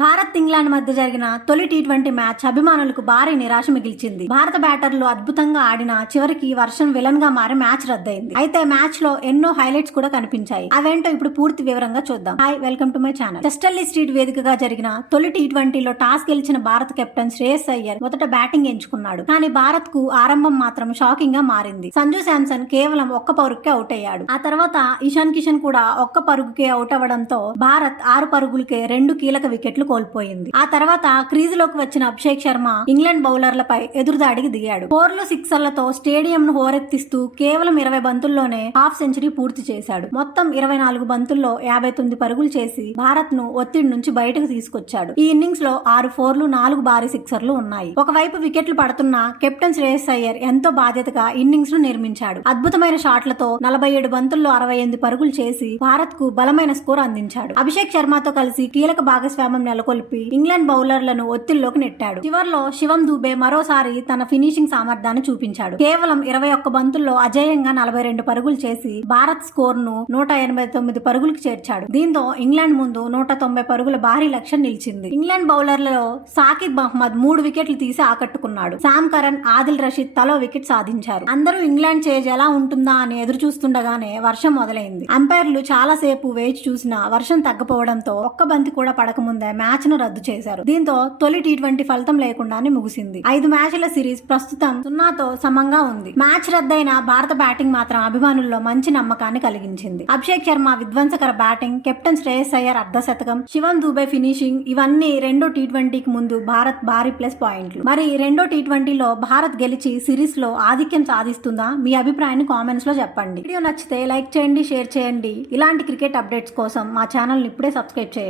Bharat England మధ్య జరిగిన తొలి టీ20 మ్యాచ్ అభిమానులకు భారీ నిరాశ మిగిల్చింది. భారత బ్యాటర్లు అద్భుతంగా ఆడినా చివరికి వర్షం విలన్ గా మారి మ్యాచ్ రద్దయింది. అయితే మ్యాచ్ లో ఎన్నో హైలైట్స్ కూడా కనిపించాయి. అవేంటో ఇప్పుడు పూర్తి వివరంగా చూద్దాం. Hi, welcome to my channel. Westerly street వేదికగా జరిగిన తొలి టీ20లో టాస్ గెలిచిన భారత కెప్టెన్ శ్రేయస్ అయ్యర్ మొదట బ్యాటింగ్ ఎంచుకున్నాడు. కానీ భారత్ కు ఆరంభం మాత్రం షాకింగ్ గా మారింది. సంజు శాంసన్ కేవలం ఒక్క పరుగుకే అవుట్ అయ్యాడు. ఆ తర్వాత ఇషాన్ కిషన్ కూడా ఒక్క పరుగుకే అవుట్ అవ్వడంతో భారత్ 6 పరుగులకే 2 కీలక వికెట్లు కోల్పోయింది. ఆ తర్వాత క్రీజ్ లోకి వచ్చిన అభిషేక్ శర్మ ఇంగ్లాండ్ బౌలర్లపై ఎదురుదాడికి దిగాడు. 4లు 6లతో స్టేడియం ను హోరెత్తిస్తూ కేవలం 20 బంతుల్లోనే హాఫ్ సెంచరీ పూర్తి చేశాడు. మొత్తం 24 బంతుల్లో 59 పరుగులు చేసి భారత్ ను ఒత్తిడి నుంచి బయటకు తీసుకొచ్చాడు. ఈ ఇన్నింగ్స్ లో 6 4లు 4 భారీ సిక్సర్లు ఉన్నాయి. ఒకవైపు వికెట్లు పడుతున్న కెప్టెన్ శ్రేయస్ అయ్యర్ ఎంతో బాధ్యతగా ఇన్నింగ్స్ ను నిర్మించాడు. అద్భుతమైన షాట్లతో 47 బంతుల్లో 68 పరుగులు చేసి భారత్ కు బలమైన స్కోర్ అందించాడు. అభిషేక్ శర్మతో కలిసి కీలక భాగస్వామ్యం నెలకొల్పి ఇంగ్లాండ్ బౌలర్లను ఒత్తిడిలోకి నెట్టాడు. చివర్లో శివం దూబే మరోసారి తన ఫినిషింగ్ సామర్థ్యాన్ని చూపించాడు. కేవలం 21 బంతుల్లో అజేయంగా 42 పరుగులు చేసి భారత్ స్కోర్ ను 189 పరుగులకు చేర్చాడు. దీంతో ఇంగ్లాండ్ ముందు 190 పరుగుల భారీ లక్ష్యం నిలిచింది. ఇంగ్లాండ్ బౌలర్లలో సాకిబ్ అహ్మద్ 3 వికెట్లు తీసి ఆకట్టుకున్నాడు. శామ్ కరన్, ఆదిల్ రషీద్ తలో వికెట్ సాధించారు. అందరూ ఇంగ్లాండ్ చేజ్ ఎలా ఉంటుందా అని ఎదురు చూస్తుండగానే వర్షం మొదలైంది. అంపైర్లు చాలా సేపు వేచి చూసినా వర్షం తగ్గపోవడంతో ఒక్క బంతి కూడా పడకముందే మ్యాచ్ ను రద్దు చేశారు. దీంతో తొలి టీ20 ఫలితం లేకుండానే ముగిసింది. 5 మ్యాచ్ల సిరీస్ ప్రస్తుతం 0తో సమంగా ఉంది. మ్యాచ్ రద్దయిన భారత బ్యాటింగ్ మాత్రం అభిమానుల్లో మంచి నమ్మకాన్ని కలిగించింది. అభిషేక్ శర్మ విధ్వంసకర బ్యాటింగ్, కెప్టెన్ శ్రేయస్ అయ్యర్ అర్ధశతకం, శివం దూబే ఫినిషింగ్ ఇవన్నీ రెండో టీ20కి ముందు భారత్ భారీ ప్లస్ పాయింట్లు. మరి రెండో టీ20లో భారత్ గెలిచి సిరీస్ లో ఆధిక్యం సాధిస్తుందా? మీ అభిప్రాయాన్ని కామెంట్స్ లో చెప్పండి. వీడియో నచ్చితే లైక్ చేయండి, షేర్ చేయండి. ఇలాంటి క్రికెట్ అప్డేట్స్ కోసం మా ఛానల్ ని ఇప్పుడే సబ్స్క్రైబ్ చేయండి.